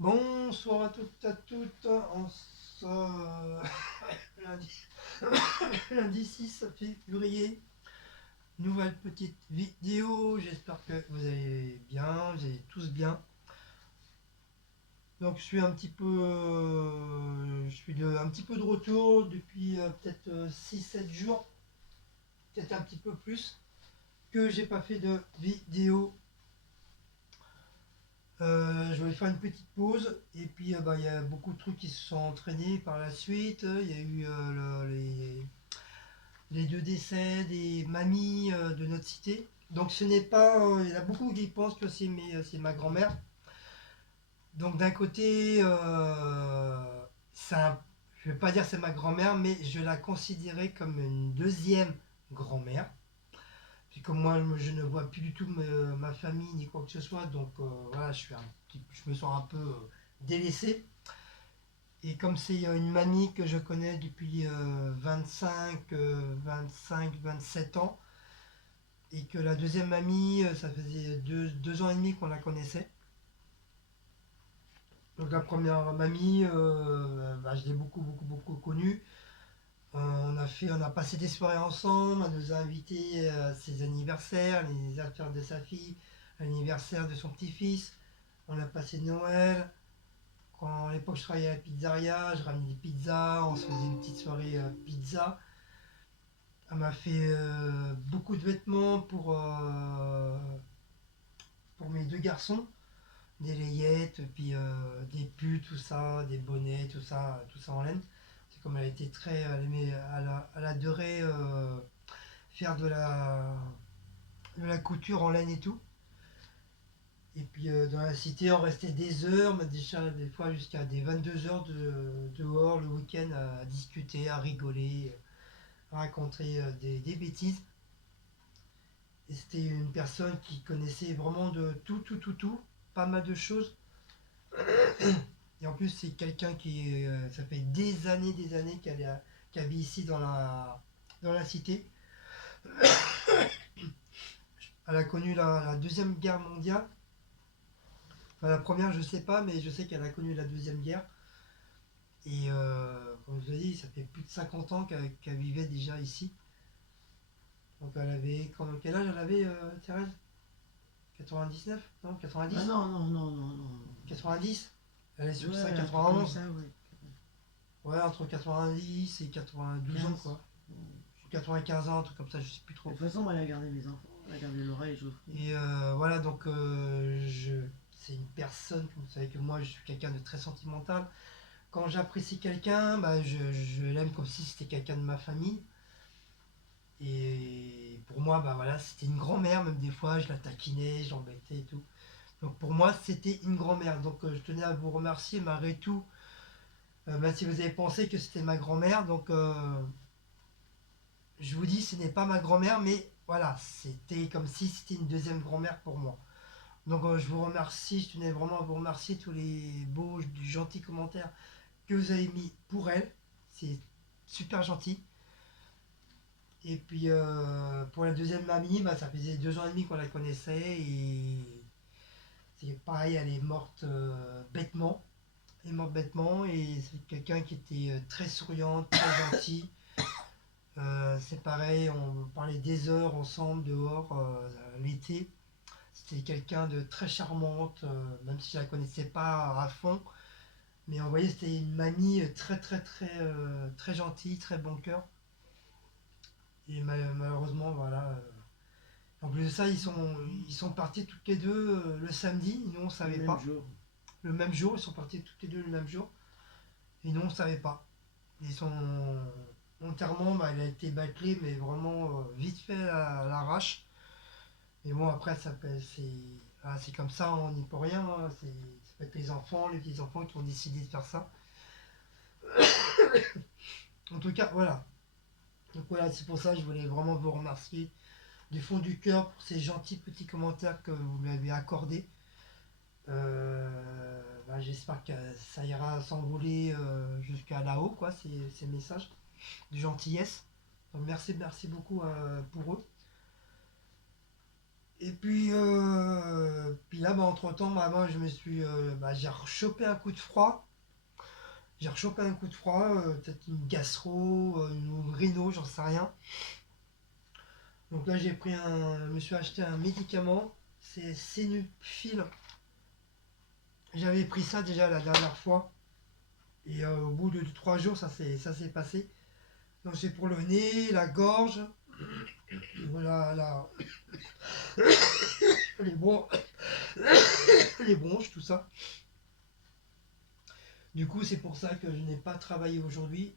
Bonsoir à toutes, à toutes. On se lundi, lundi 6 février. Nouvelle petite vidéo. J'espère que vous allez bien, vous allez tous bien. Donc je suis un petit peu, un petit peu de retour depuis peut-être 6 7 jours, peut-être un petit peu plus, que j'ai pas fait de vidéo. Je vais faire une petite pause et puis il y a beaucoup de trucs qui se sont entraînés par la suite. Il y a eu les deux décès des mamies de notre cité. Donc ce n'est pas, il y en a beaucoup qui pensent que c'est ma grand-mère. Donc d'un côté, je ne vais pas dire c'est ma grand-mère, mais je la considérais comme une deuxième grand-mère. Puis comme moi, je ne vois plus du tout ma famille ni quoi que ce soit, donc voilà, je me sens un peu délaissé. Et comme c'est une mamie que je connais depuis 27 ans, et que la deuxième mamie, ça faisait 2 ans et demi qu'on la connaissait. Donc la première mamie, je l'ai beaucoup, beaucoup, beaucoup connue. On a passé des soirées ensemble, elle nous a invités à ses anniversaires, les anniversaires de sa fille, l'anniversaire de son petit-fils. On a passé Noël. À l'époque je travaillais à la pizzeria, je ramenais des pizzas, on se faisait une petite soirée pizza. Elle m'a fait beaucoup de vêtements pour mes deux garçons, des layettes, puis des pulls, tout ça, des bonnets, tout ça en laine. C'est comme elle était très, elle adorait faire de la couture en laine et tout. Et puis dans la cité, on restait des heures, mais déjà des fois jusqu'à des 22 heures dehors le week-end à discuter, à rigoler, à raconter des bêtises. Et c'était une personne qui connaissait vraiment de tout, tout, tout, tout, pas mal de choses. Et en plus, c'est quelqu'un ça fait des années qu'elle vit ici dans la cité. Elle a connu la Deuxième Guerre mondiale. Enfin, la première, je sais pas, mais je sais qu'elle a connu la Deuxième Guerre. Et comme je vous ai dit, ça fait plus de 50 ans qu'elle vivait déjà ici. Donc elle avait. Quel âge elle avait, Thérèse? 99? Non, Ah 90? non, non, non, non, non. 90? Elle est sur ça, Ouais, un truc comme 91. ça, ouais. Ouais, entre 90 et 92 ans, 15. quoi. 95 ans, un truc comme ça, je sais plus De trop. toute façon, elle a gardé mes enfants. Elle a gardé Laura et Geoffrey. Et voilà, donc c'est une personne, vous savez que moi je suis quelqu'un de très sentimental. Quand j'apprécie quelqu'un, je l'aime comme si c'était quelqu'un de ma famille. Et pour moi, voilà, c'était une grand-mère, même des fois je la taquinais, je l'embêtais et tout. Donc pour moi, c'était une grand-mère. Donc je tenais à vous remercier malgré tout, même si vous avez pensé que c'était ma grand-mère. Donc je vous dis, ce n'est pas ma grand-mère, mais voilà, c'était comme si c'était une deuxième grand-mère pour moi. Donc je vous remercie, je tenais vraiment à vous remercier tous les beaux, gentils commentaires que vous avez mis pour elle. C'est super gentil. Et puis pour la deuxième mamie, ça faisait 2 ans et demi qu'on la connaissait et c'est pareil, elle est morte bêtement. Elle est morte bêtement et c'est quelqu'un qui était très souriant, très gentil. C'est pareil, on parlait des heures ensemble dehors l'été. C'était quelqu'un de très charmante, même si je la connaissais pas à fond. Mais on voyait c'était une mamie très très très très gentille, très bon cœur. Et malheureusement, voilà. En plus de ça, ils sont partis toutes les deux le samedi. Nous, on Le savait même pas. jour. Le même jour, ils sont partis toutes les deux le même jour. Et nous, on savait pas. Et son enterrement, il a été bâclé, mais vraiment vite fait à l'arrache. Et bon, après, c'est comme ça, on n'y peut rien, hein. Ça peut être les enfants, les petits-enfants qui ont décidé de faire ça. En tout cas, voilà. Donc voilà, c'est pour ça que je voulais vraiment vous remercier du fond du cœur pour ces gentils petits commentaires que vous m'avez accordés. J'espère que ça ira s'envoler jusqu'à là-haut, quoi, ces messages de gentillesse. Donc merci, merci beaucoup pour eux. Et puis là, entre-temps, moi, je me suis, j'ai rechopé un coup de froid. J'ai rechopé un coup de froid, peut-être une gastro, une rhino, j'en sais rien. Donc là, je me suis acheté un médicament, c'est Sinuphyl. J'avais pris ça déjà la dernière fois. Et au bout de 3 jours, ça s'est passé. Donc c'est pour le nez, la gorge, voilà, les, bron- les bronches, tout ça. Du coup, c'est pour ça que je n'ai pas travaillé aujourd'hui.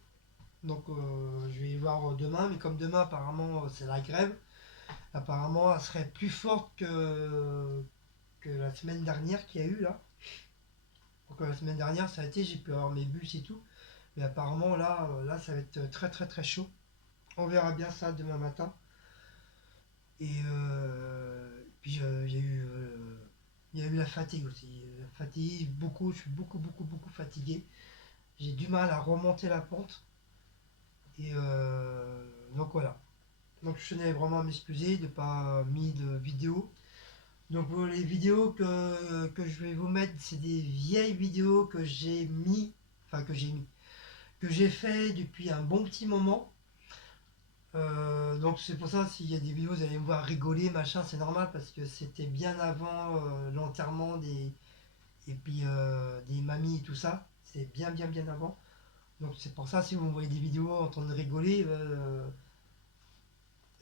Donc je vais y voir demain. Mais comme demain, apparemment, c'est la grève. Apparemment, elle serait plus forte que la semaine dernière qu'il y a eu là. Donc la semaine dernière, ça a été, j'ai pu avoir mes bus et tout. Mais apparemment, là, ça va être très très très chaud. On verra bien ça demain matin. Et puis il y a eu la fatigue aussi. La fatigue, beaucoup, je suis beaucoup, beaucoup, beaucoup fatigué. J'ai du mal à remonter la pente. Et donc voilà. Donc je tenais vraiment à m'excuser de ne pas mis de vidéo. Donc les vidéos que je vais vous mettre, c'est des vieilles vidéos que j'ai mis, enfin que j'ai fait depuis un bon petit moment. Donc c'est pour ça, s'il y a des vidéos, vous allez me voir rigoler, machin, c'est normal parce que c'était bien avant l'enterrement et puis des mamies et tout ça. C'est bien, bien, bien avant. Donc c'est pour ça, si vous me voyez des vidéos en train de rigoler,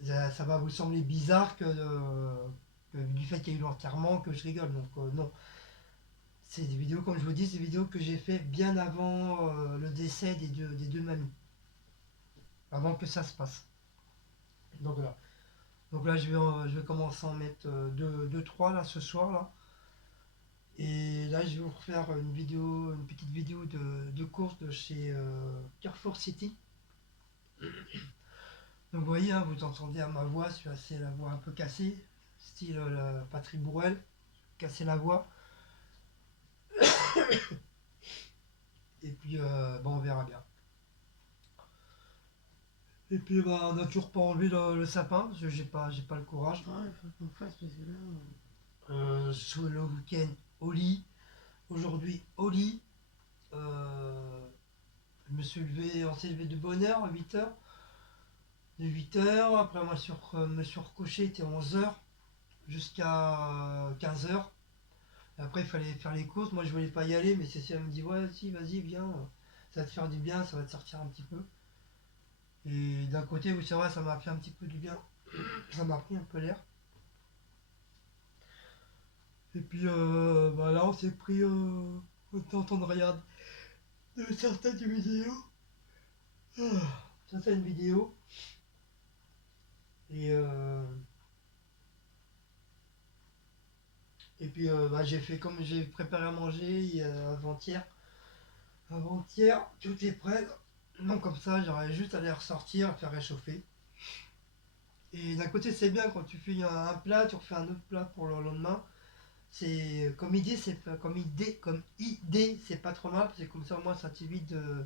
ça va vous sembler bizarre que du fait qu'il y a eu l'enterrement, que je rigole. Donc non. C'est des vidéos, comme je vous dis, c'est des vidéos que j'ai fait bien avant le décès des deux mamies. Avant que ça se passe. Donc voilà. Donc là, je vais commencer à en mettre deux, trois là ce soir là. Et là, je vais vous refaire une petite vidéo de course de chez Carrefour City. Donc vous voyez, hein, vous entendez à ma voix, c'est la voix un peu cassée, style Patrick Bourrel, casser la voix. Et puis, on verra bien. Et puis, on n'a toujours pas enlevé le sapin, parce que j'ai pas le courage. Ah, il faut qu'on fasse parce que là. Sous le week-end, au lit. Aujourd'hui, au lit. On s'est levé de bonne heure, à 8h. De 8h, après moi me suis recouché, il était 11h, jusqu'à 15h. Après, il fallait faire les courses. Moi, je voulais pas y aller, mais Cécile me dit ouais, si, vas-y, viens. Ça va te faire du bien, ça va te sortir un petit peu. Et d'un côté, oui, c'est vrai, ça m'a fait un petit peu du bien. Ça m'a pris un peu l'air. Et puis là, on s'est pris. On était en train de regarder certaines vidéos. Certaines vidéos. Et, et puis, j'ai fait comme j'ai préparé à manger avant-hier. Avant-hier, tout est prêt. Donc, comme ça, j'aurais juste à les ressortir, à faire réchauffer. Et d'un côté, c'est bien quand tu fais un plat, tu refais un autre plat pour le lendemain. C'est comme idée, c'est pas trop mal. C'est comme ça, au moins, ça t'évite de.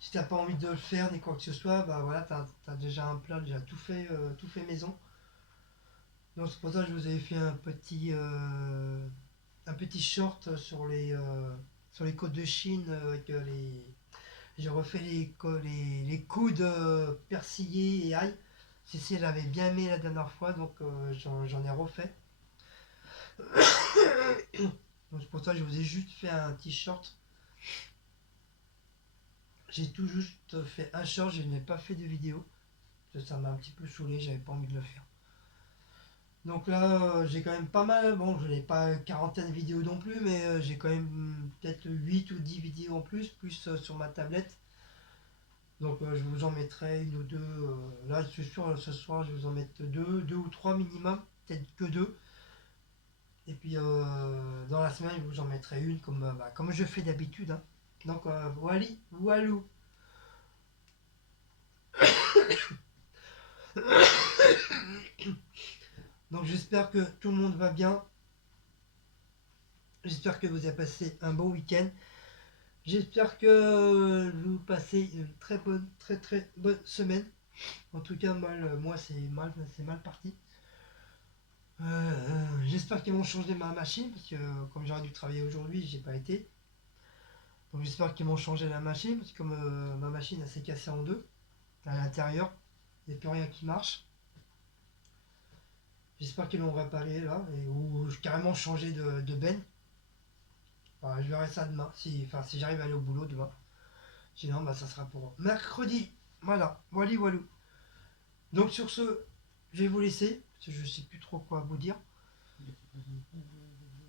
Si t'as pas envie de le faire ni quoi que ce soit, bah voilà, t'as déjà un plat, déjà tout fait maison. Donc c'est pour ça que je vous avais fait un petit short sur les côtes de Chine avec les. J'ai refait les coudes persillés et ail. Cécile elle avait bien aimé la dernière fois, donc j'en ai refait. Donc c'est pour ça que je vous ai juste fait un t-shirt. J'ai tout juste fait un short, je n'ai pas fait de vidéo. Ça m'a un petit peu saoulé, j'avais pas envie de le faire. Donc là, j'ai quand même pas mal. Bon, je n'ai pas une quarantaine de vidéos non plus, mais j'ai quand même peut-être 8 ou 10 vidéos en plus sur ma tablette. Donc je vous en mettrai une ou deux. Là, je suis sûr, ce soir, je vais vous en mettre deux ou trois minimum, peut-être que deux. Et puis dans la semaine, je vous en mettrai une comme je fais d'habitude, hein. Donc voilà, voilou. Donc j'espère que tout le monde va bien. J'espère que vous avez passé un bon week-end. J'espère que vous passez une très très bonne semaine. En tout cas, moi c'est mal parti. J'espère qu'ils vont changer ma machine, parce que comme j'aurais dû travailler aujourd'hui, j'ai pas été. Donc j'espère qu'ils vont changer la machine, parce que comme ma machine elle s'est cassée en deux, à l'intérieur, il n'y a plus rien qui marche. J'espère qu'ils l'ont réparé là, ou carrément changer de benne. Enfin, je verrai ça demain, si j'arrive à aller au boulot demain. Sinon, bah, ça sera pour mercredi. Voilà, wally walou. Donc sur ce, je vais vous laisser, parce que je sais plus trop quoi vous dire.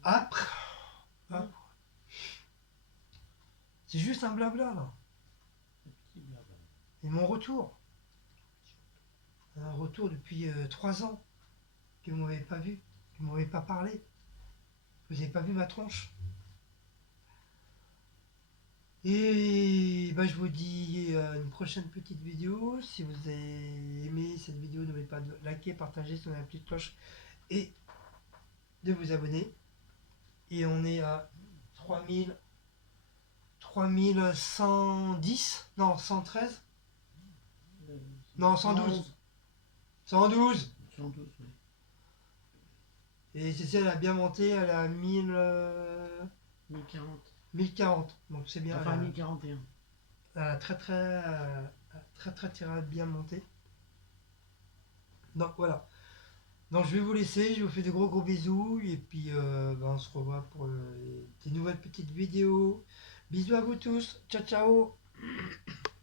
Après, hop, c'est juste un blabla là. Et mon retour, un retour depuis 3 ans, que vous m'avez pas vu, que vous m'avez pas parlé, que vous n'avez pas vu ma tronche. Et bah, je vous dis à une prochaine petite vidéo. Si vous avez aimé cette vidéo, n'oubliez pas de liker, partager, sonner la petite cloche et de vous abonner. Et on est à 3000, 3110, non 113, non 112, 112. 112, oui. Et Cécile elle a bien monté, elle a 1040. 1040. Donc c'est bien, Enfin, 1041. elle a très bien monté. Donc voilà. Donc je vais vous laisser, je vous fais de gros bisous et puis bah, on se revoit pour des nouvelles petites vidéos. Bisous à vous tous, ciao ciao.